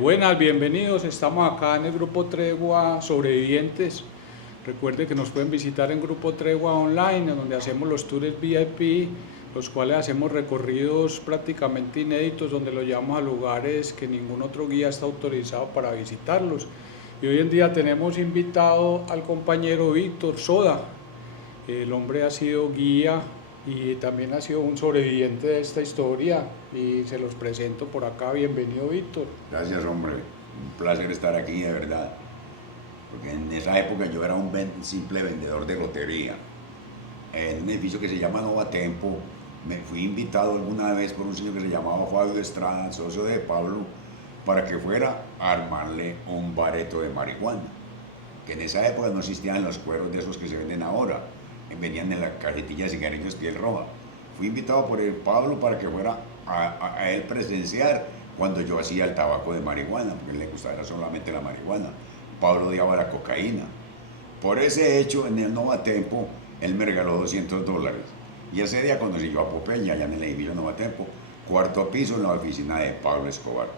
Buenas, bienvenidos. Estamos acá en el Grupo Tregua Sobrevivientes. Recuerde que nos pueden visitar en Grupo Tregua Online, en donde hacemos los tours VIP, los cuales hacemos recorridos prácticamente inéditos, donde los llevamos a lugares que ningún otro guía está autorizado para visitarlos. Y hoy en día tenemos invitado al compañero Víctor Soda. El hombre ha sido guía y también ha sido un sobreviviente de esta historia y se los presento por acá. Bienvenido, Víctor. Gracias, hombre. Un placer estar aquí, de verdad. Porque en esa época yo era un simple vendedor de lotería. En un edificio que se llama Nova Tempo, me fui invitado alguna vez por un señor que se llamaba Fabio Estrada, socio de Pablo, para que fuera a armarle un bareto de marihuana. Que en esa época no existían los cueros de esos que se venden ahora. Venían en la cajetilla de cigarrillos piel roja. Fui invitado por el Pablo para que fuera a él presenciar cuando yo hacía el tabaco de marihuana, porque a él le gustaba era solamente la marihuana. Pablo odiaba la cocaína. Por ese hecho, en el Nova Tempo, él me regaló $200. Y ese día conocí yo a Popeye, allá en el edificio Nova Tempo, cuarto piso en la oficina de Pablo Escobar.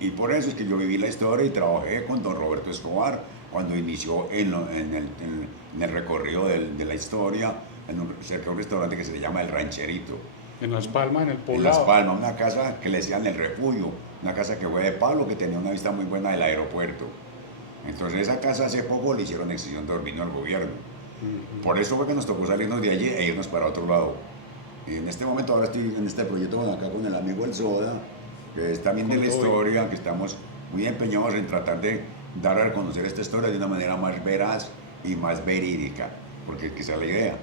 Y por eso es que yo viví la historia y trabajé con don Roberto Escobar cuando inició en el recorrido de la historia, cerca de un restaurante que se llama El Rancherito. En Las Palmas, en el En Las poblado. Palmas, una casa que le decían El Refugio, una casa que fue de Pablo, que tenía una vista muy buena del aeropuerto. Entonces esa casa hace poco le hicieron exención de dominio al gobierno. Por eso fue que nos tocó salirnos de allí e irnos para otro lado. Y en este momento ahora estoy en este proyecto acá con el amigo El Soda, que es también de Con la todo. historia, que estamos muy empeñados en tratar de dar a conocer esta historia de una manera más veraz y más verídica, porque esa es la idea.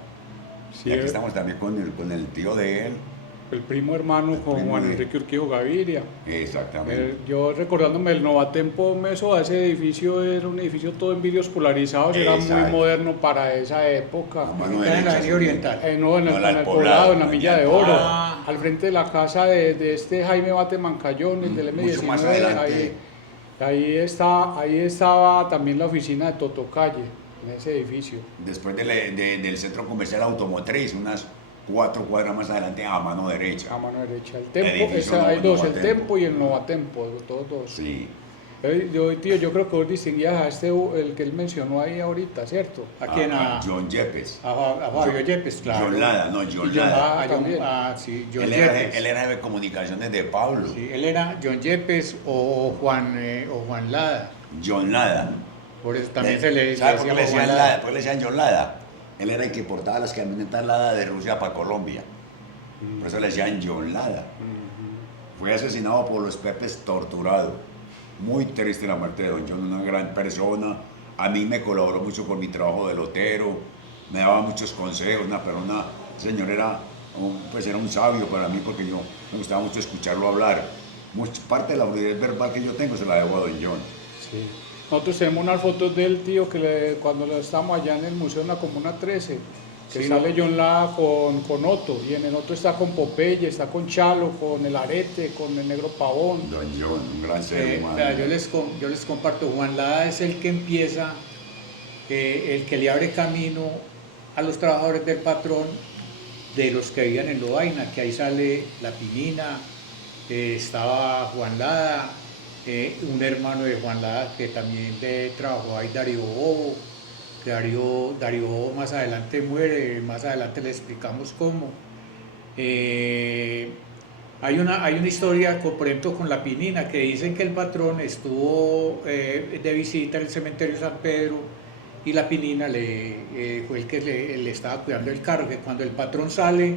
Sí, Y aquí estamos también con el tío de él, el primo hermano el con primo Juan de... Enrique Urquijo Gaviria. Exactamente. Yo recordándome el Novatempo Meso, ese edificio era un edificio todo en vidrios polarizados, era muy Exacto. moderno para esa época. A mano Está en la derecha. Avenida Oriental. No, en el, No, en el el poblado, poblado, en la no, Milla ya de el Oro, poblado. al frente de la casa de este Jaime Bate Mancayón, el del Mucho M19, más adelante. ahí estaba también la oficina de Totocalle, en ese edificio. Después del centro comercial automotriz, unas 4 cuadras más adelante, a mano derecha. A mano derecha. El Tempo, Edificio hay dos, el Novatempo. Tempo y el Novatempo, todos dos. Sí. Tío, yo creo que vos distinguías a el que él mencionó ahí ahorita, ¿cierto? ¿A quién? A John Yepes. A Fabio Yepes, claro. John Lada, no, John Y Lada. también. Sí, John Él era, Yepes. él era de comunicaciones de Pablo. Sí, él era John Yepes o Juan Lada. John Lada. Por eso también se le ¿Sabe por qué le decía decían Juan Lada? Lada. ¿Por qué le decían John Lada? Él era el que portaba las camionetas Lada de Rusia para Colombia. Por eso le decían John Lada. Fue asesinado por los Pepes, torturado. Muy triste la muerte de don John, una gran persona. A mí me colaboró mucho con mi trabajo de lotero, me daba muchos consejos, pero una señor era un sabio para mí porque yo me gustaba mucho escucharlo hablar. Parte de la fluidez verbal que yo tengo se la debo a don John. Sí. Nosotros tenemos unas fotos del tío cuando estábamos allá en el Museo de la Comuna 13, que Sí, sale John Lada con Otto, y en el otro está con Popeye, está con Chalo, con el Arete, con el Negro Pavón. Don John, un gran ser humano. Vea, yo les comparto, Juan Lada es el que empieza, el que le abre camino a los trabajadores del patrón de los que vivían en Lovaina, que ahí sale La Pinina, estaba Juan Lada, un hermano de Juan Lada que también trabajó ahí, Darío Bobo. Darío Bobo más adelante muere, más adelante le explicamos cómo. Hay una historia, por ejemplo, con La Pinina, que dicen que el patrón estuvo de visita en el cementerio San Pedro y La Pinina fue el que le estaba cuidando el carro, que cuando el patrón sale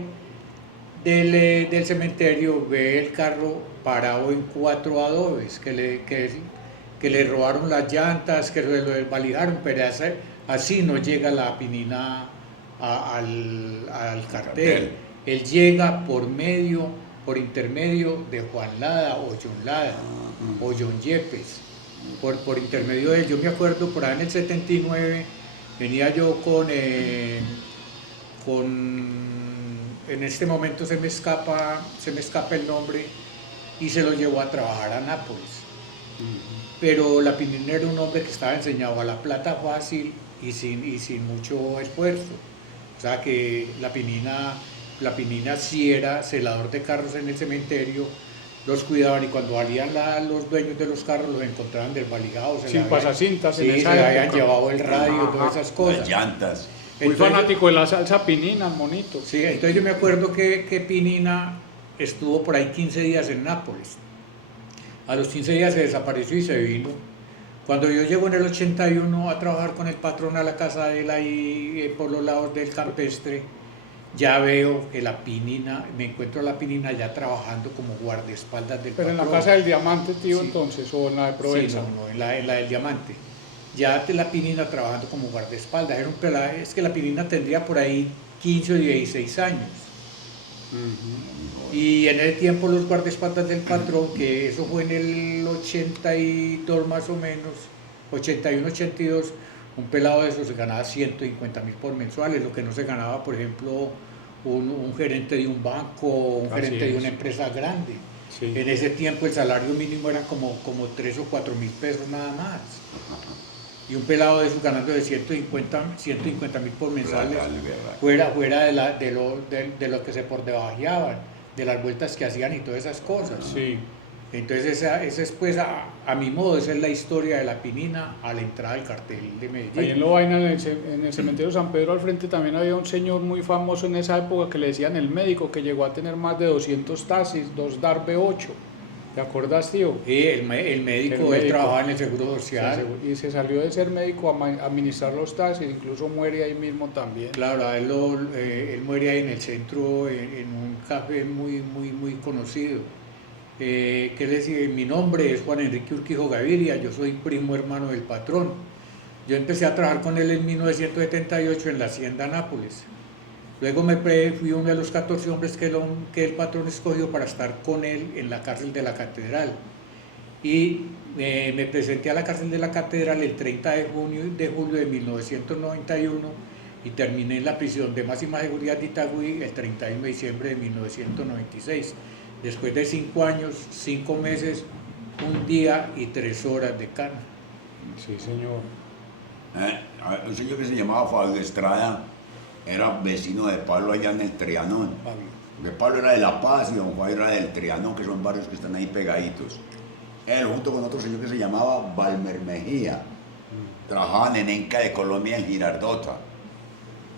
del cementerio ve el carro parado en 4 adobes, que le robaron las llantas, que lo desvalijaron, pero así no llega La Pinina al cartel. Él llega por intermedio de Juan Lada o John Lada o John Yepes, por intermedio de él. Yo me acuerdo por ahí en el 79 venía yo en este momento se me escapa el nombre y se lo llevó a trabajar a Nápoles. Pero La Pinina era un hombre que estaba enseñado a la plata fácil y sin mucho esfuerzo. O sea que La Pinina sí era celador de carros en el cementerio, los cuidaban y cuando salían los dueños de los carros los encontraban desvalijados. Sin pasacintas en sí, esa se le habían época. llevado el radio, Ajá. todas esas cosas. Las llantas. Muy Entonces, fanático de la salsa pinina, el monito. Sí, entonces yo me acuerdo que Pinina estuvo por ahí 15 días en Nápoles. A los 15 días se desapareció y se vino. Cuando yo llego en el 81 a trabajar con el patrón a la casa de él ahí por los lados del campestre, ya veo que la Pinina, me encuentro a la Pinina ya trabajando como guardaespaldas del Pero en la patrón. casa del Diamante, tío, Sí. entonces, o en la de Provenza. Sí, no, en la del Diamante. Ya la Pinina trabajando como guardaespaldas. Era un pelado, es que la Pinina tendría por ahí 15 o 16 años. Y en ese tiempo los guardaespaldas del patrón, que eso fue en el 82 más o menos, 81, 82, un pelado de esos se ganaba 150.000 por mensuales, lo que no se ganaba, por ejemplo, un gerente de un banco, un Así gerente de es. una empresa grande. Sí. En ese tiempo el salario mínimo era como 3 o 4.000 pesos nada más. Y un pelado de esos ganando de 150.000 por mensuales, Verdad. fuera de lo que se por debajeaban, de las vueltas que hacían y todas esas cosas. Sí. Entonces esa es pues a mi modo, esa es la historia de la Pinina a la entrada del cartel de Medellín. Ahí en Lovaina, en el cementerio San Pedro al frente, también había un señor muy famoso en esa época que le decían el médico, que llegó a tener más de 200 taxis, 2 Darbe 8. ¿Te acuerdas, tío? Sí, el médico, él trabajaba en el Seguro Social. Y se salió de ser médico a administrar los taxis, incluso muere ahí mismo también. Claro, él muere ahí en el centro, en un café muy conocido. ¿Qué les decía? Mi nombre es Juan Enrique Urquijo Gaviria, yo soy primo hermano del patrón. Yo empecé a trabajar con él en 1978 en la Hacienda Nápoles. Luego fui uno de los 14 hombres que el patrón escogió para estar con él en la cárcel de la Catedral. Y me presenté a la cárcel de la Catedral el 30 de julio de 1991 y terminé en la prisión de máxima seguridad de Itagüí el 31 de diciembre de 1996. Después de 5 años, 5 meses, 1 día y 3 horas de cana. Sí, señor. Un señor que se llamaba Fabio Estrada era vecino de Pablo allá en el Trianón. Fabio. De Pablo era de La Paz y don Fabio era del Trianón, que son barrios que están ahí pegaditos. Él junto con otro señor que se llamaba Balmer Mejía, trabajaban en Enca de Colombia en Girardota.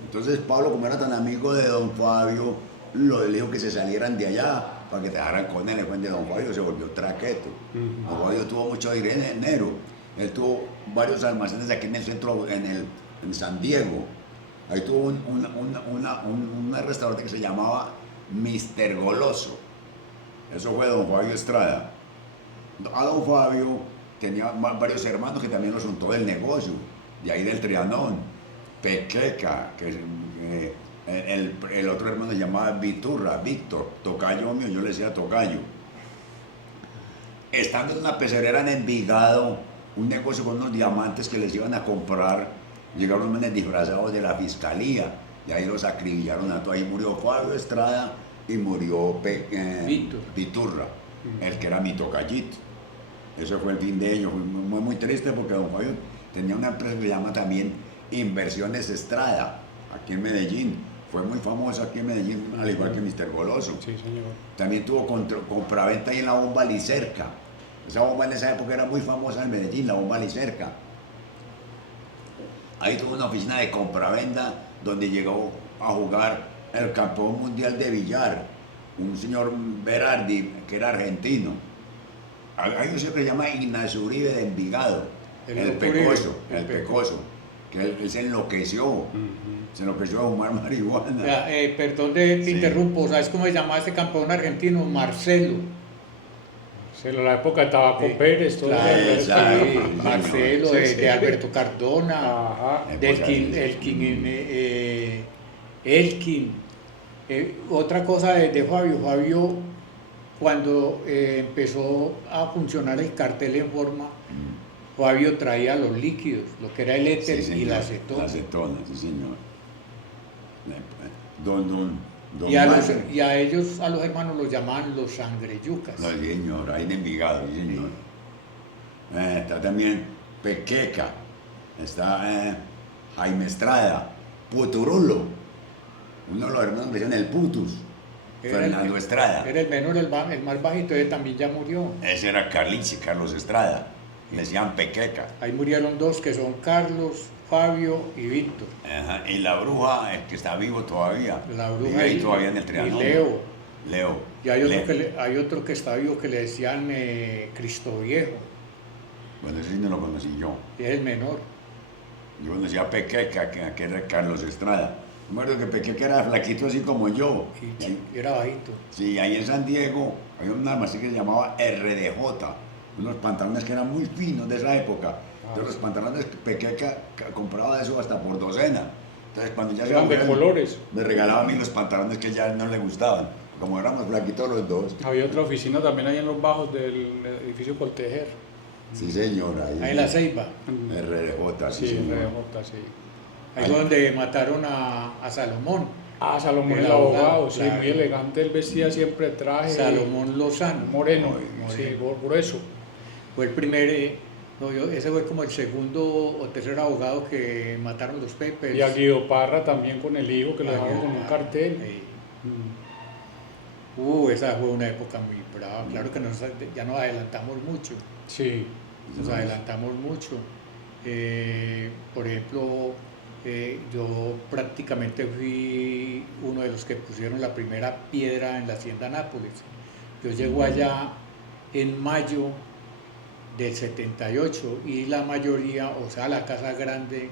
Entonces Pablo, como era tan amigo de don Fabio, le dijo que se salieran de allá para que dejaran con él. El de don Fabio se volvió traqueto. Don Fabio tuvo mucho dinero. Él tuvo varios almacenes aquí en el centro, en San Diego. Ahí tuvo un restaurante que se llamaba Mister Goloso. Eso fue don Fabio Estrada. A don Fabio tenía varios hermanos que también los juntó del negocio, de ahí del Trianón. Pequeca, que el otro hermano se llamaba Víctor, tocayo mío, yo le decía tocayo. Estando en una pecerera en Envigado, un negocio con unos diamantes que les iban a comprar, llegaron los menes disfrazados de la fiscalía, y ahí los acribillaron a todos. Ahí murió Fabio Estrada y murió Viturra, el que era mi tocayito. Ese fue el fin de ellos. Fue muy triste porque don Fabio tenía una empresa que se llama también Inversiones Estrada, aquí en Medellín. Fue muy famoso aquí en Medellín, al igual que Mr. Goloso. Sí, señor. También tuvo compraventa ahí en la bomba Licerca. Esa bomba en esa época era muy famosa en Medellín, la bomba Licerca. Ahí tuvo una oficina de compraventa donde llegó a jugar el campeón mundial de billar, un señor Berardi, que era argentino. Hay un señor que se llama Ignacio Uribe de Envigado, el Pecoso, que él se enloqueció, se enloqueció a fumar marihuana. Perdón te interrumpo, ¿sabes cómo se llamaba ese campeón argentino? Marcelo. En la época de Tabaco Pérez, todo Claro, eso. Exacto. sí, Marcelo, Sí, sí. de Alberto Cardona, Ajá. Elkin. Otra cosa de Fabio, cuando empezó a funcionar el cartel en forma, Fabio traía los líquidos, lo que era el éter Sí, y señor, la acetona. La acetona, sí, señor. Y a ellos, a los hermanos, los llamaban los sangreyucas. No, sí, señor, ahí en Envigado, sí, señor. Está también Pequeca, está Jaime Estrada, Puturulo, uno de los hermanos que decían el Putus. Fernando Estrada. Era el menor, el más bajito, él también ya murió. Ese era Carlos Estrada. Le decían Pequeca. Ahí murieron dos que son Carlos, Fabio y Víctor. Ajá. Y la bruja, el que está vivo todavía. La bruja Vive ahí y, todavía en el y Trianon. Leo. Leo. Y hay otro, Le- hay otro que está vivo que le decían Cristo Viejo, Bueno, ese sí no lo conocí yo. y es el menor. Yo conocía a Pequeca, que era Carlos Estrada. Me acuerdo que Pequeca era flaquito así como yo. Y era bajito. Sí, ahí en San Diego había un almacén que se llamaba RDJ, unos pantalones que eran muy finos de esa época. Entonces los pantalones que Pequeca compraba eso hasta por docena. Entonces cuando ya se Eran de aburrían, colores. me regalaba a mí los pantalones que ya no le gustaban. Como éramos flaquitos los dos. Había otra oficina también ahí en los bajos del edificio Coltejer. Sí, señora. Ahí en la Ceiba. RDJ, sí, Sí, señor. RJ, sí. Ahí fue donde mataron a Salomón. Ah, Salomón El el abogado, abogado, sí, claro. muy elegante, él vestía siempre traje. Salomón Lozano. Moreno, Moreno. sí, grueso. Fue el primer, ese fue como el segundo o tercer abogado que mataron los Pepes. Y a Guido Parra también con el hijo que lo dejaron con un cartel. Esa fue una época muy brava. Claro que ya nos adelantamos mucho. Sí, Nos adelantamos mucho. Por ejemplo, yo prácticamente fui uno de los que pusieron la primera piedra en la hacienda Nápoles. Yo llego allá en mayo del 78 y la mayoría, o sea, la casa grande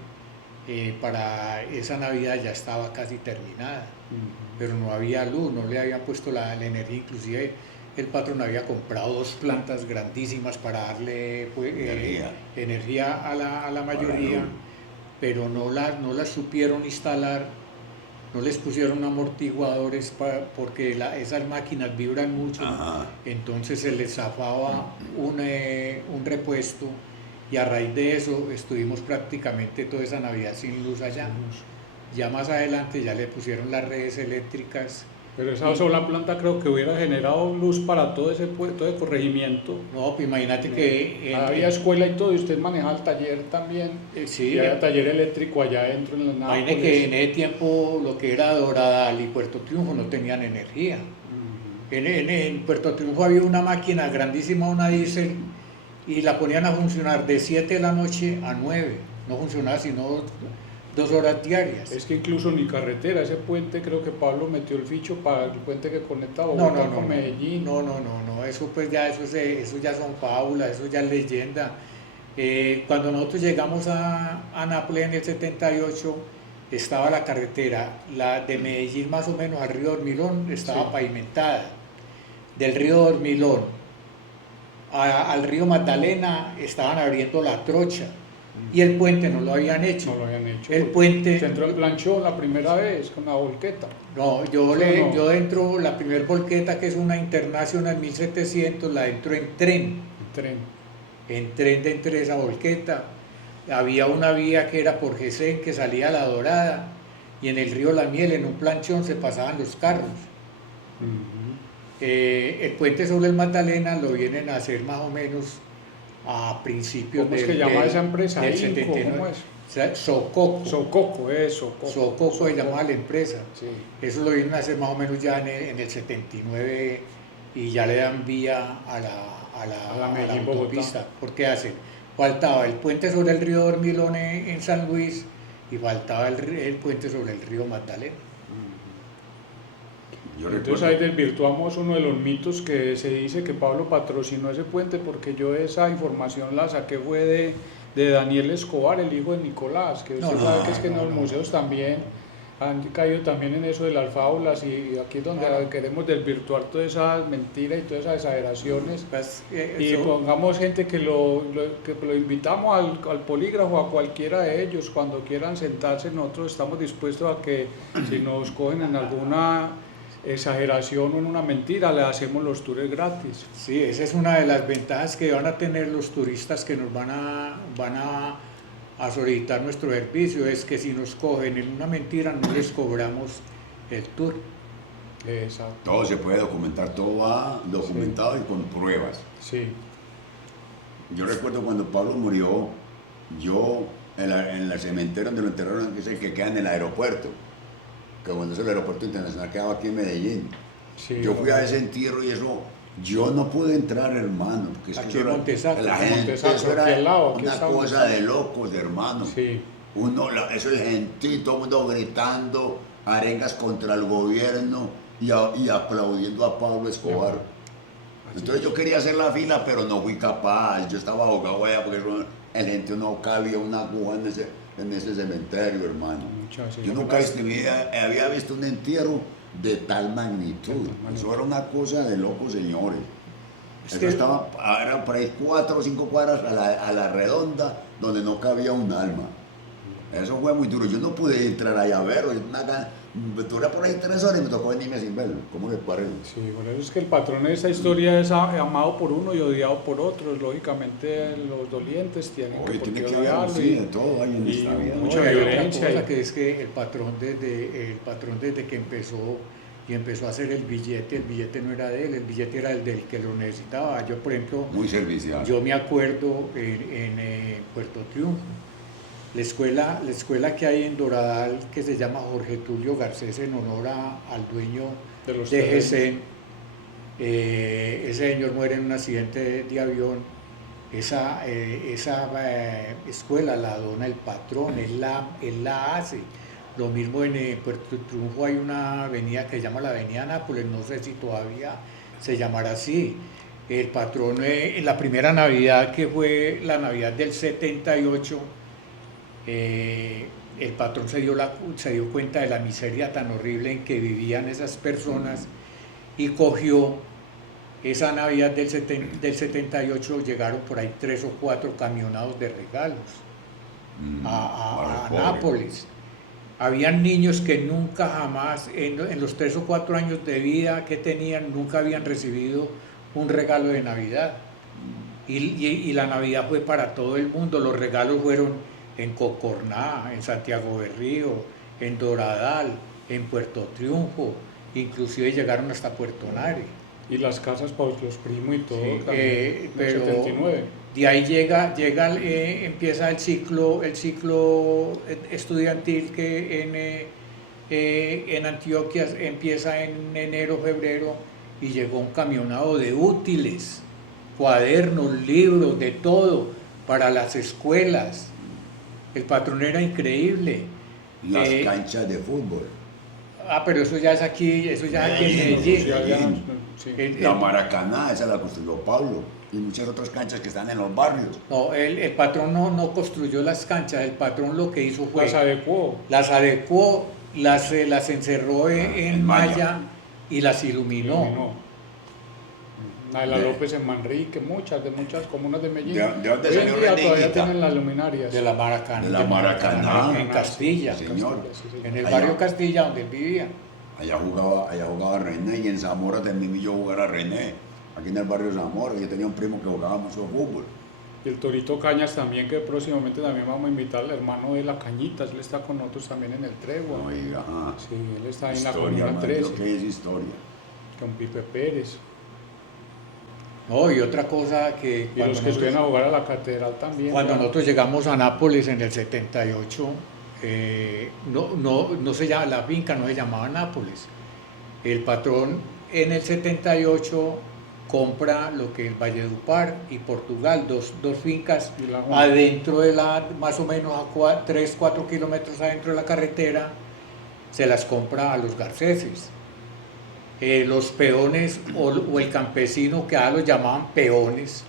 para esa Navidad ya estaba casi terminada, pero no había luz, no le habían puesto la energía, inclusive el patrón había comprado 2 plantas grandísimas para darle pues, energía a la mayoría, pero no las supieron instalar, no les pusieron amortiguadores porque esas máquinas vibran mucho. Ajá. Entonces se les zafaba un repuesto y a raíz de eso estuvimos prácticamente toda esa Navidad sin luz allá. Ya más adelante ya le pusieron las redes eléctricas. pero esa sola planta creo que hubiera generado luz para todo ese corregimiento. No, pues imagínate que Había escuela y todo, y usted manejaba el taller también. sí, Y había taller eléctrico allá adentro en la imagínate que en ese tiempo lo que era Doradal y Puerto Triunfo no tenían energía. En Puerto Triunfo había una máquina grandísima, una diésel, y la ponían a funcionar de 7 de la noche a 9. No funcionaba sino 2 horas diarias. Es que incluso ni carretera, ese puente creo que Pablo metió el ficho para el puente que conecta No, Bogotá con Medellín. No, eso pues ya, eso ya son fábulas, eso ya es leyenda. Cuando nosotros llegamos a Nápoles en el 78, estaba la carretera, la de Medellín más o menos al río Dormilón, estaba Sí. pavimentada. Del río Dormilón al río Magdalena estaban abriendo la trocha y el puente no lo habían hecho. No lo habían hecho. El puente... Se entró el planchón la primera vez con la volqueta. No, yo entro, la primer volqueta que es una International 1700, la entro en tren. El tren. Entré de esa volqueta. Había una vía que era por Gesén que salía a La Dorada y en el río La Miel, en un planchón, se pasaban los carros. El puente sobre el Magdalena lo vienen a hacer más o menos a principios ¿Cómo es que llama esa empresa? del Inco, 79. ¿cómo es? O sea, Sococo. Sococo, eso. Sococo se llamaba la empresa. Sí. Eso lo vienen a hacer más o menos ya en el 79 y ya le dan vía a la Medellín, autopista. Bogotá. Porque hacen, faltaba el puente sobre el río Dormilón en San Luis y faltaba el puente sobre el río Magdalena. Yo Entonces recuerdo. ahí desvirtuamos uno de los mitos que se dice que Pablo patrocinó ese puente, porque yo esa información la saqué fue de Daniel Escobar, el hijo de Nicolás, que usted sabe que es que en los museos también han caído también en eso de las fábulas, y aquí es donde queremos desvirtuar todas esas mentiras y todas esas exageraciones. Pues, Y pongamos gente que lo invitamos al polígrafo, a cualquiera de ellos, cuando quieran sentarse, nosotros estamos dispuestos a que si nos cogen en alguna exageración o en una mentira, le hacemos los tours gratis. sí, esa es una de las ventajas que van a tener los turistas que nos van a solicitar nuestro servicio, es que si nos cogen en una mentira no les cobramos el tour. Exacto. Todo se puede documentar, todo va documentado y con pruebas. Sí. Yo recuerdo cuando Pablo murió, yo en el cementerio donde lo enterraron, que es el que queda en el aeropuerto, que cuando es el aeropuerto internacional quedaba aquí en Medellín. Sí, Yo fui a ese entierro y eso, yo no pude entrar, hermano, porque es que Aquí eso en Montesacro. la gente, Montesacro, eso aquí era al lado, aquí una está cosa Montesacro. de locos, hermano. Sí, Eso es gente, todo el mundo gritando arengas contra el gobierno y aplaudiendo a Pablo Escobar. así Entonces yo quería hacer la fila, pero no fui capaz. Yo estaba ahogado allá porque el gente no cabía una aguja en ese cementerio, hermano. muchas, sí, Yo nunca en mi vida había visto un entierro de tal magnitud. Eso era una cosa de locos, señores. Eso estaba, eran por ahí 4 o 5 cuadras a la redonda donde no cabía un alma. Eso fue muy duro. Yo no pude entrar allá a verlo. Duré por ahí 3 horas y me tocó venirme sin verlo. ¿Cómo que paré? sí, por eso es que el patrón de esta historia es amado por uno y odiado por otros. Lógicamente los dolientes tienen Oye, por tiene qué que haber odiarlo sí, de todo hay en y esta vida. mucha Hay otra violencia. cosa que es que el patrón desde que empezó a hacer el billete no era de él, el billete era el del que lo necesitaba. Yo, por ejemplo, Muy servicial. yo me acuerdo en Puerto Triunfo, la escuela que hay en Doradal, que se llama Jorge Tulio Garcés, en honor al dueño De los de terrenos. GESEN. Ese señor muere en un accidente de avión. Esa escuela la dona el patrón, él la hace. Lo mismo en Puerto Triunfo hay una avenida que se llama la Avenida Nápoles, no sé si todavía se llamará así. El patrón, en la primera Navidad, que fue la Navidad del 78, el patrón se dio cuenta de la miseria tan horrible en que vivían esas personas y cogió esa Navidad del 78, llegaron por ahí 3 o 4 camionados de regalos a Nápoles. Habían niños que nunca jamás, en los 3 o 4 años de vida que tenían, nunca habían recibido un regalo de Navidad. Y la Navidad fue para todo el mundo. Los regalos fueron en Cocorná, en Santiago Berrío, en Doradal, en Puerto Triunfo, inclusive llegaron hasta Puerto Nare. Y las casas para los primos y todo, Sí, también, en el pero 79. de ahí empieza el ciclo estudiantil que en Antioquia empieza en enero, febrero, y llegó un camionado de útiles, cuadernos, libros, de todo, para las escuelas. El patrón era increíble. Las canchas de fútbol. Pero eso ya es aquí, en Medellín. Sí. La Maracaná, esa la construyó Pablo. Y muchas otras canchas que están en los barrios. No, el patrón no construyó las canchas, el patrón lo que hizo fue... Las adecuó. las encerró en malla y las iluminó. La López en Manrique, muchas comunas de Medellín. ¿De dónde Hoy en salió día todavía Reneguita? tienen las luminarias. De la Maracaná. De la Maracaná. En Castilla. Sí, señor. En el Allá. barrio Castilla, donde él vivía. Allá jugaba René y en Zamora también vi yo jugar a René. Aquí en el barrio Zamora, yo tenía un primo que jugaba mucho fútbol. Y el Torito Cañas también, que próximamente también vamos a invitar al hermano de la Cañitas, él está con nosotros también en el Tregua. Oiga, ajá. Sí, él está en la Historia, comuna man, 13, ¿yo ¿qué es historia? con Pipe Pérez. No, y otra cosa que Y los que suben a jugar a la catedral también. cuando ¿no? nosotros llegamos a Nápoles en el 78, no se llama, la finca no se llamaba Nápoles. El patrón en el 78 compra lo que es Valledupar y Portugal, dos fincas Y la Junta. adentro de más o menos a 3, 4 kilómetros adentro de la carretera, se las compra a los garceses. Los peones o el campesino, que ahora los llamaban peones,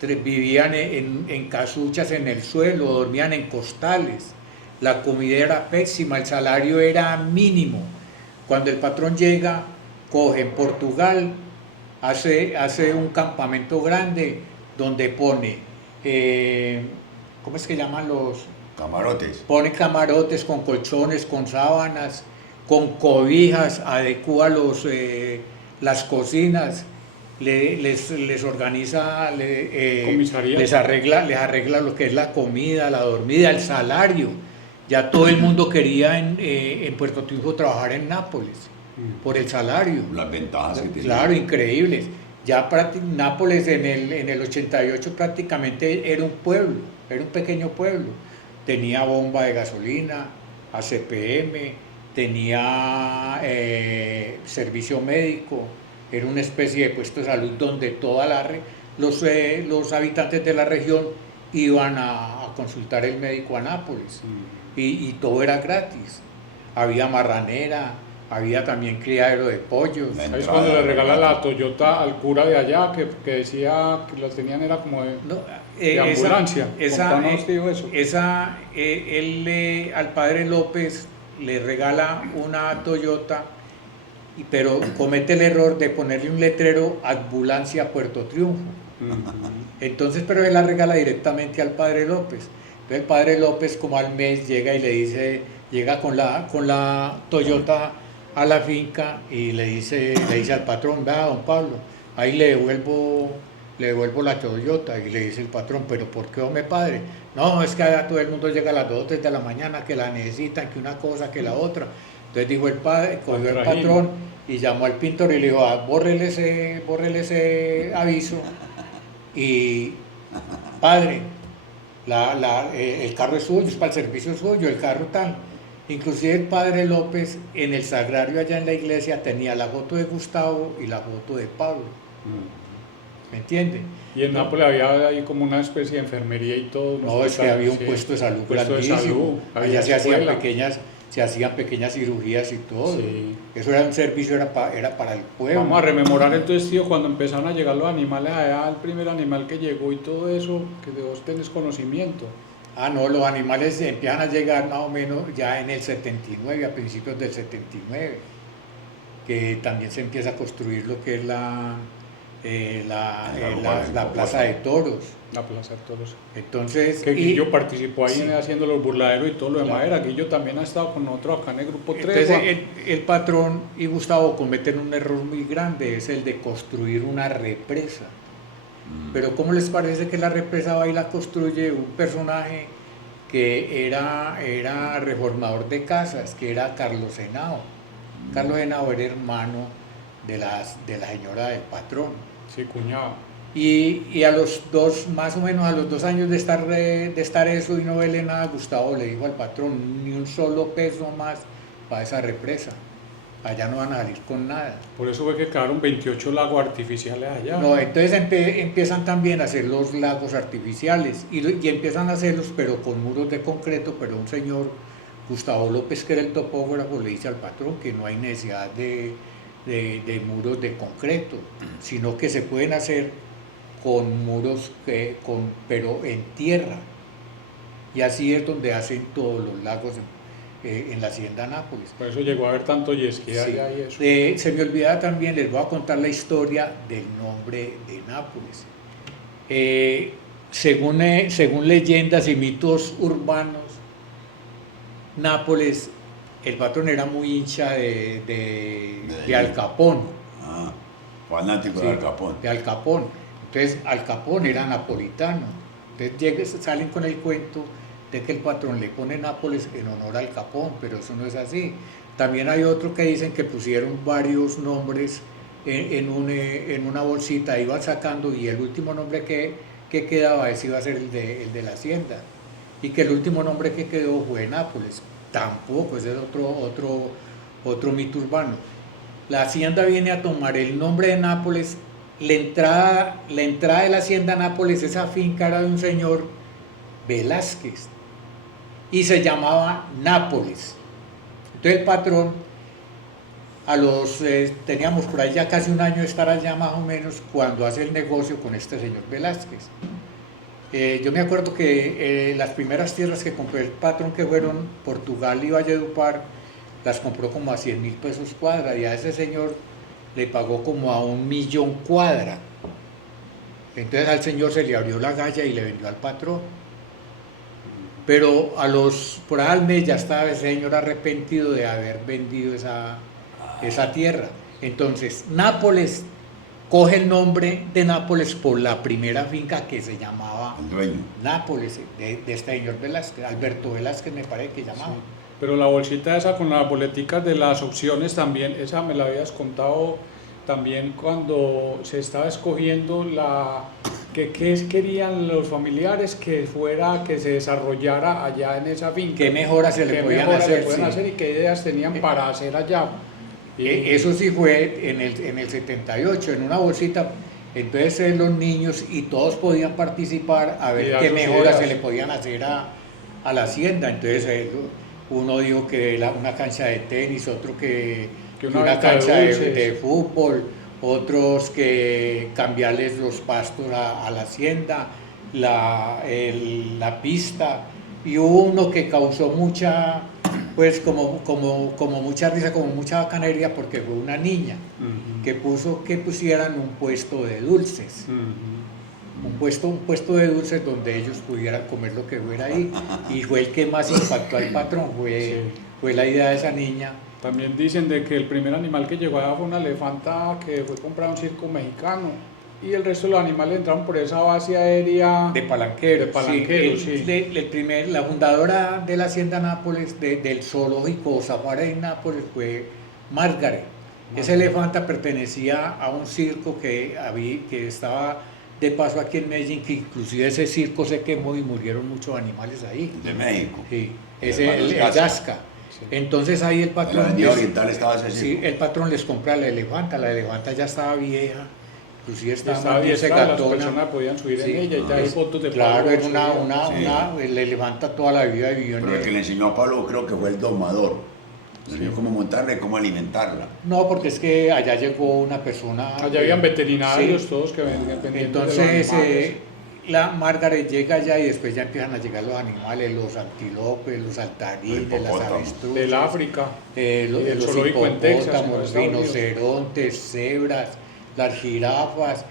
vivían en casuchas en el suelo, dormían en costales, la comida era pésima, el salario era mínimo. Cuando el patrón llega, coge en Portugal, hace un campamento grande donde pone, ¿cómo es que llaman los? Camarotes. Pone camarotes con colchones, con sábanas, con cobijas, adecua las cocinas, les organiza, les arregla lo que es la comida, la dormida, el salario. Ya todo el mundo quería en Puerto Triunfo trabajar en Nápoles por el salario. Las ventajas que tenía. Claro, increíbles. Ya Nápoles en el 88 prácticamente era un pueblo, era un pequeño pueblo. Tenía bomba de gasolina, ACPM, tenía servicio médico, era una especie de puesto de salud donde los habitantes de la región iban a consultar el médico a Nápoles y todo era gratis. Había marranera, había también criadero de pollos. ¿Sabes cuando le regala la Toyota al cura de allá que decía que la tenían era como de, No, de ambulancia? Contanos, tío, eso. Al padre López le regala una Toyota, pero comete el error de ponerle un letrero ambulancia Puerto Triunfo. Entonces, pero él la regala directamente al padre López. Entonces el padre López como al mes llega y le dice, llega con la Toyota a la finca y le dice al patrón, vea don Pablo, ahí le devuelvo la Toyota. Y le dice el patrón, pero ¿por qué, hombre padre? No, es que allá todo el mundo llega a las 2 o 3 de la mañana, que la necesitan, que una cosa, que la otra. Entonces dijo el padre, cogió el patrón y llamó al pintor y le dijo, bórrele ese aviso. Y padre, el carro es suyo, es para el servicio suyo, el carro tal. Inclusive el padre López en el sagrario allá en la iglesia tenía la foto de Gustavo y la foto de Pablo. ¿Me entiende? Y en Nápoles había ahí como una especie de enfermería y todo. No, es que había un puesto de salud grandísimo. Allá se hacían pequeñas cirugías y todo. Sí. Eso era un servicio, era para el pueblo. Vamos a rememorar entonces, tío, cuando empezaron a llegar los animales allá, el primer animal que llegó y todo eso, que de vos tenés conocimiento. No, los animales empiezan a llegar más o menos ya en el 79, a principios del 79, que también se empieza a construir lo que es la Plaza de Toros. La Plaza de Toros. Entonces, que Guillo participó ahí haciendo los burladeros y todo lo de madera. Guillo también ha estado con nosotros acá en el Grupo Tregua. Entonces el patrón y Gustavo cometen un error muy grande, es el de construir una represa. Pero ¿cómo les parece que la represa va y la construye un personaje que era reformador de casas, que era Carlos Henao? Carlos Henao era hermano de la señora del patrón. Sí, cuñado. Y a los más o menos a los 2 años de estar eso y no verle nada, Gustavo le dijo al patrón, ni un solo peso más para esa represa. Allá no van a salir con nada. Por eso fue que quedaron 28 lagos artificiales allá. No, entonces empiezan también a hacer los lagos artificiales y empiezan a hacerlos pero con muros de concreto, pero un señor, Gustavo López, que era el topógrafo, le dice al patrón que no hay necesidad de muros de concreto, sino que se pueden hacer con muros pero en tierra. Y así es donde hacen todos los lagos en la hacienda Nápoles. Por eso llegó a haber tanto yesquí allá y eso. Se me olvidaba también, les voy a contar la historia del nombre de Nápoles. Según leyendas y mitos urbanos, Nápoles, el patrón era muy hincha de Al Capón. Fanático de Al Capón. De Al Capón. Entonces Al Capón era napolitano. Entonces salen con el cuento de que el patrón le pone Nápoles en honor al Capón, pero eso no es así. También hay otro que dicen que pusieron varios nombres en una bolsita, iban sacando y el último nombre que quedaba ese iba a ser el de la hacienda, y que el último nombre que quedó fue Nápoles. Tampoco, ese es otro mito urbano. La hacienda viene a tomar el nombre de Nápoles, la entrada de la hacienda Nápoles, esa finca era de un señor Velázquez y se llamaba Nápoles. Entonces el patrón, teníamos por ahí ya casi un año de estar allá más o menos, cuando hace el negocio con este señor Velázquez. Yo me acuerdo que las primeras tierras que compró el patrón, que fueron Portugal y Valledupar, las compró como a 100.000 pesos cuadra, y a ese señor le pagó como a 1.000.000 cuadra. Entonces al señor se le abrió la galla y le vendió al patrón. Pero por ahí al mes ya estaba ese señor arrepentido de haber vendido esa tierra. Entonces Nápoles coge el nombre de Nápoles por la primera finca que se llamaba Nápoles, de este señor Velázquez, Alberto Velázquez me parece que llamaba. Sí. Pero la bolsita esa con las boleticas de las opciones también, esa me la habías contado también cuando se estaba escogiendo querían los familiares que se desarrollara allá en esa finca? ¿Qué mejoras se le ¿Qué podían mejoras hacer? le pueden Sí. hacer y qué ideas tenían para hacer allá? Eso sí fue en el 78, en una bolsita. Entonces los niños y todos podían participar a Y ver dar qué sus mejoras ideas. se le podían hacer a la hacienda. Entonces uno dijo que una cancha de tenis, otro que una una venta de cancha dulces. de fútbol, otros que cambiarles los pastos a la hacienda, la pista. Y hubo uno que causó mucha, pues como mucha risa, como mucha bacanería, porque fue una niña Ujú. que puso que pusieran un puesto de dulces, Ujú. un puesto de dulces donde ellos pudieran comer lo que fuera ahí, y fue el que más impactó al patrón, Sí. fue la idea de esa niña. También dicen de que el primer animal que llegó allá fue una elefanta que fue comprada en un circo mexicano y el resto de los animales entraron por esa base aérea De Palanquero, De Palanquero, sí. sí. La fundadora de la Hacienda Nápoles, del zoológico safari en Nápoles, fue Margaret. Esa elefanta pertenecía a un circo que estaba de paso aquí en Medellín, que inclusive ese circo se quemó y murieron muchos animales ahí. De México. Sí, El el Gasca. Gasca. Entonces ahí el En la patrón... Avenida Oriental estaba ese Sí, circo. el patrón les compra la elefanta ya estaba vieja, inclusive estaba estaba más bien diestrada, las gatona. personas podían subir Sí. en ella y ya hay fotos de Claro, Pablo era subida. el elefanta toda la vida vivió en Pero el que le enseñó a Pablo creo que fue el domador. Le enseñó cómo montarla y cómo alimentarla. No, porque es que allá llegó una persona... Allá habían veterinarios, Sí. todos que vendían pendientes Entonces, de los animales. la Margaret llega allá y después ya empiezan a llegar los animales, los antílopes, los saltarines, las hipopótamo. avestruces. Del África. Los, Y del los zoológico en Texas, en los hipopótamos, Estados Unidos. rinocerontes, cebras, las jirafas,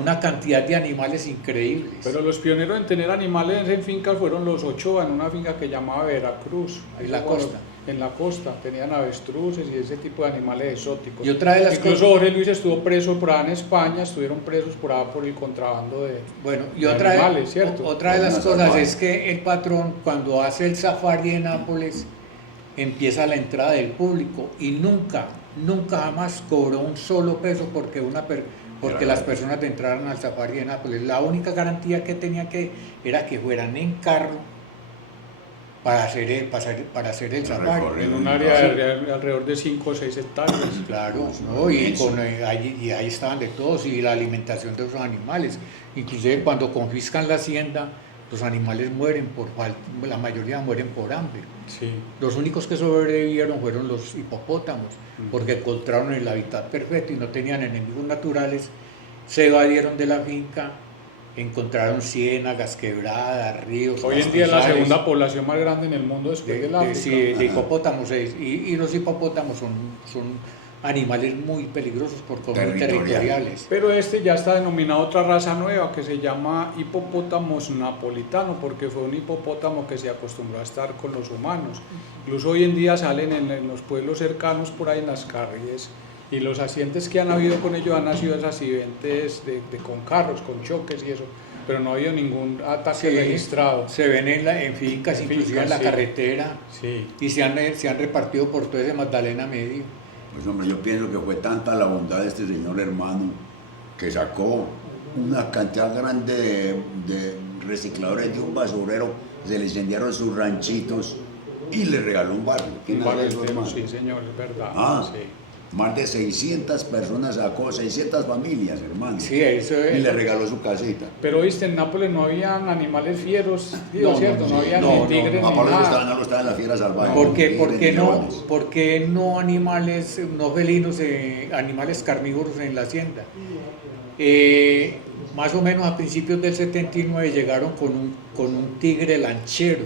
una cantidad de animales increíbles. Pero los pioneros en tener animales en fincas fueron los Ochoa, en una finca que llamaba Veracruz. En la Bueno, costa. En la costa, tenían avestruces y ese tipo de animales exóticos. Y otra de las Incluso cosas- Jorge Luis estuvo preso por allá en España, estuvieron presos por allá por el contrabando de... Bueno, y de otra, animales, ¿cierto? otra de las Una cosas salvaje. es que el patrón, cuando hace el safari en Nápoles, empieza la entrada del público y nunca jamás cobró un solo peso porque porque las personas entraran al safari de Nápoles. La única garantía que tenía era que fueran en carro para hacer el safari. recorrido. En un área de alrededor de 5 o 6 hectáreas. Claro, Es ¿no? inmenso. Ahí estaban de todos y la alimentación de los animales. Inclusive cuando confiscan la hacienda, los animales mueren por falta, la mayoría mueren por hambre. Sí. Los únicos que sobrevivieron fueron los hipopótamos, porque encontraron el hábitat perfecto y no tenían enemigos naturales, se evadieron de la finca, encontraron ciénagas, quebradas, ríos. Hoy en día es la pastizales segunda población más grande en el mundo después del África. sí, de hipopótamos. Y los hipopótamos son animales muy peligrosos por ser territoriales. Pero este ya está denominado otra raza nueva que se llama hipopótamos napolitano, porque fue un hipopótamo que se acostumbró a estar con los humanos. Incluso hoy en día salen en los pueblos cercanos por ahí en las calles y los accidentes que han habido con ellos han sido accidentes con carros, con choques y eso, pero no ha habido ningún ataque Sí, registrado. se ven en fincas, inclusive en la sí. carretera, Sí. y se han repartido por todo ese Magdalena Medio. Pues hombre, yo pienso que fue tanta la bondad de este señor hermano que sacó una cantidad grande de recicladores de un basurero, se le incendiaron sus ranchitos y le regaló un barrio. ¿Quién Un hace barrio eso, entero, hermano? sí, señor, es verdad. Ah, Sí. más de 600 personas sacó, 600 familias, hermano. Sí, eso Y es. le regaló su casita. Pero viste, en Nápoles no habían animales fieros, digo, No, ¿cierto? No, no, había no, ni tigres A ni Pablo nada. no lo estaba en la fiera salvaje. ¿Por qué no animales, no felinos, animales carnívoros en la hacienda? Más o menos a principios del 79 llegaron con un tigre lanchero,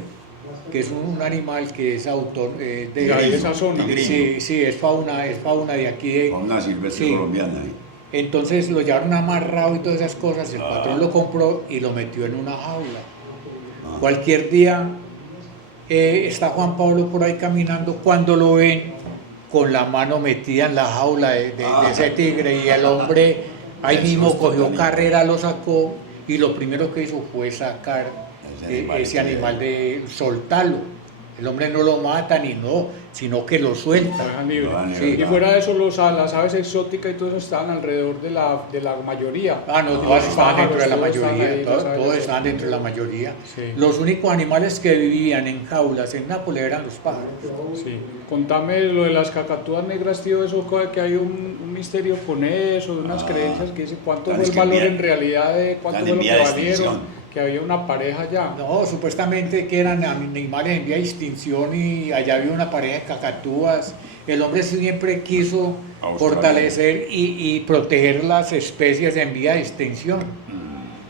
que es un animal que es autor de ahí de esa zona. Sí, es fauna de aquí de... Con una silvestre Sí. colombiana ahí. Entonces lo llevaron amarrado y todas esas cosas, el patrón lo compró y lo metió en una jaula. Cualquier día está Juan Pablo por ahí caminando, cuando lo ven con la mano metida en la jaula de ese tigre, y el hombre ahí Qué mismo susto cogió también. carrera, lo sacó y lo primero que hizo fue sacar Ese ese animal, soltarlo. El hombre no lo mata ni no, sino que lo Lo suelta. dejan libre. Lo dejan Sí. libre. Y fuera de eso, las aves exóticas y todo eso estaban alrededor de la mayoría. Ah, no, Y todas los estaban dentro de la pájaros, todos estaban mayoría, ahí, las aves todos estaban exóticas. dentro de la mayoría. Sí. Los únicos animales que vivían en jaulas en Nápoles eran los pájaros. Sí. Contame lo de las cacatúas negras, tío, eso que hay un misterio con eso, de unas creencias que dice cuánto fue Tales el que valor envían- en realidad de cuánto están fue en lo vía que de valieron, extinción. que había una pareja allá. No, supuestamente que eran animales en vía de extinción y allá había una pareja de cacatúas. El hombre siempre quiso Australia. fortalecer y proteger las especies en vía de extinción.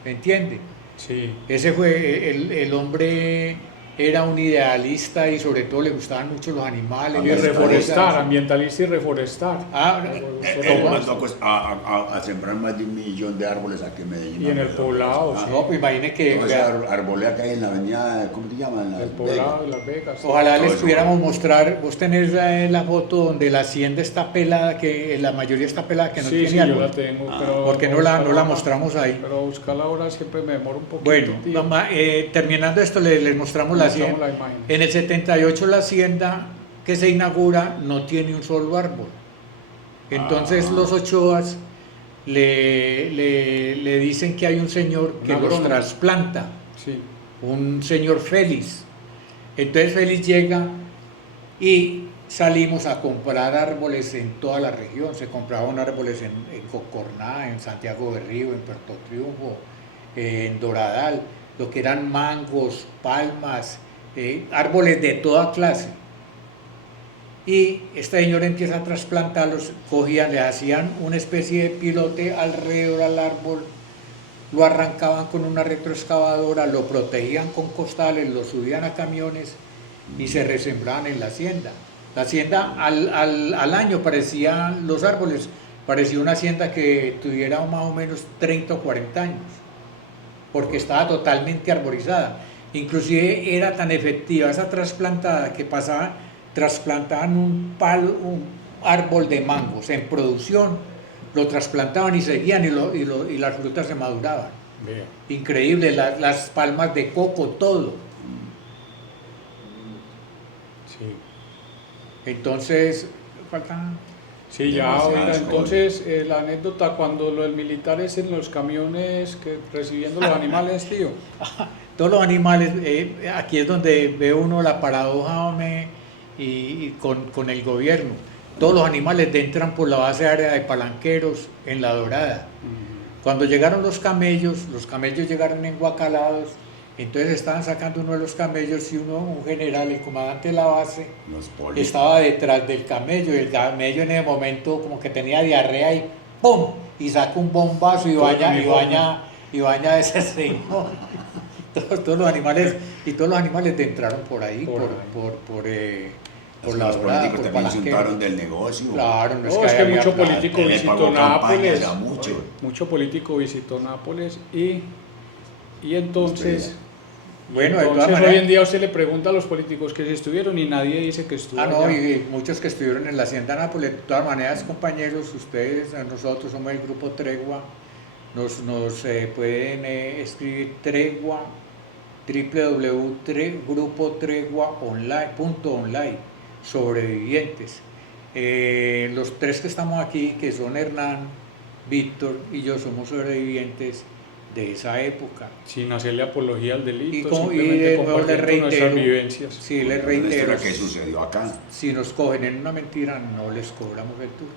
¿Me entiende? Sí. Ese fue el hombre, era un idealista y sobre todo le gustaban mucho los animales. Y las reforestar, cosas. ambientalista y reforestar. Ah, Él mandó pues, a sembrar más de 1 millón de árboles aquí en Medellín. Y en el poblado, sí. no, pues imagine que Toda vea, esa arboleda que hay en la avenida, ¿cómo te llaman? El poblado de Las Vegas. ojalá Todo les eso. pudiéramos mostrar. Vos tenés la foto donde la hacienda está pelada, que la mayoría está pelada, que no Sí, tiene sí, yo árbol. la tengo, pero... Porque no la mostramos ahí. Pero buscarla ahora siempre me demora un poquito, Bueno, tío. terminando esto, les mostramos la Mostramos hacienda. la imagen. En el 78 la hacienda que se inaugura no tiene un solo árbol. Entonces los Ochoas le dicen que hay un señor que Un los agrónomo. trasplanta, Sí. un señor Félix. Entonces Félix llega y salimos a comprar árboles en toda la región. Se compraban árboles en Cocorná, en Santiago de Río, en Puerto Triunfo, en Doradal, lo que eran mangos, palmas, árboles de toda clase. Y este señor empieza a trasplantarlos, cogían, le hacían una especie de pilote alrededor al árbol, lo arrancaban con una retroexcavadora, lo protegían con costales, lo subían a camiones y se resembraban en la hacienda. La hacienda al año parecían los árboles, parecía una hacienda que tuviera más o menos 30 o 40 años, porque estaba totalmente arborizada. Inclusive era tan efectiva esa trasplantada que trasplantaban un árbol de mangos en producción, lo trasplantaban y seguían y las frutas se maduraban. Vea. Increíble, las palmas de coco, todo. Sí. Entonces, faltan... Sí, ya, Demasiadas oiga, cosas. entonces la anécdota cuando lo del militar es en los camiones que recibiendo los animales, tío. Todos los animales, aquí es donde ve uno la paradoja, hombre, y con el gobierno. Todos los animales entran por la base aérea de Palanqueros en La Dorada. Cuando llegaron los camellos llegaron enguacalados, entonces estaban sacando uno de los camellos y un general, el comandante de la base, Los polis. estaba detrás del camello y el camello en ese momento como que tenía diarrea y ¡pum! Y saca un bombazo y Todo el baña a ese señor. Todos los animales entraron por ahí, Por por La Los Dorada, políticos por también se untaron Palanqueros. del negocio. Claro, no No, es que había mucho plata. político Le visitó pagó campañas Nápoles. a muchos. Mucho político visitó Nápoles y entonces... Bueno, de entonces todas hoy en maneras, día usted le pregunta a los políticos que si estuvieron y nadie dice que estuvo no, allá. y muchos que estuvieron en la Hacienda Nápoles. De todas maneras, compañeros, ustedes, nosotros somos el Grupo Tregua, nos pueden escribir Tregua, www.grupotreguaonline.online, sobrevivientes. Los tres que estamos aquí, que son Hernán, Víctor y yo, somos sobrevivientes de esa época. Sin hacerle apología al delito, Y simplemente de nuevo compartiendo les nuestras reitero, vivencias. sí, les Una historia reitero, que sucedió acá. si nos cogen en una mentira, no les cobramos el tour.